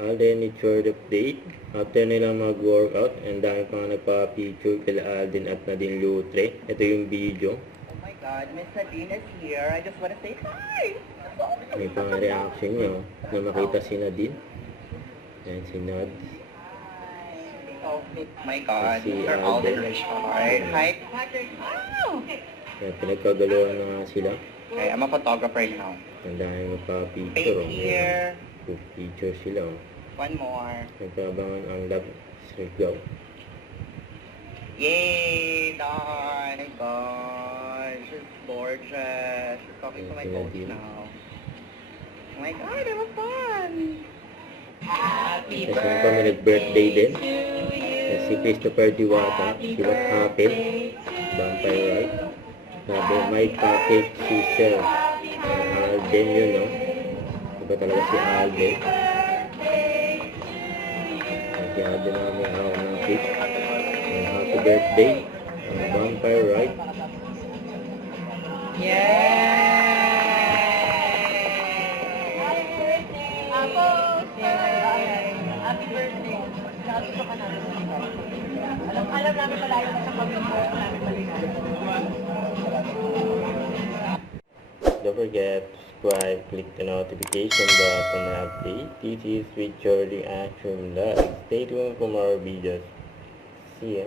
Alden, it's your update. After nila mag-workout, ang dami pa nga nagpa-picture kila Alden at Nadine Lutre. Ito yung video. Oh my God, Miss Nadine is here. I just want to say hi. May pang reaction nyo na makita si Nadine. Yan si Nad. Oh my God, Si Mr. Alden. Alden Richard. Hi. Yan, pinagkagaluhan na nga sila. Okay, I'm a photographer now. Ang dami magpa-picture. Thank you. Picture sila. One more. Nagkabangan ang love Srigaw. Yay! Done! My God, she's gorgeous. She's talking to my coach now. Oh my God, it was fun! Happy Kasi kami nag-birthday din. Si Christopher Diwata, sila Kapit, Vampire Ride. Sabi, may package si Sir. Alden yun, no? Iba talaga si Alden. Nagyado namin ako ng cake. Happy birthday. Ang Vampire Ride. Happy birthday. Nakatuto ka namin. Alam namin malayo na sa pag-birthday namin maligay. Don't forget to subscribe, click the notification bell for my update. This is with your reaction vlog. Stay tuned for more videos. See ya.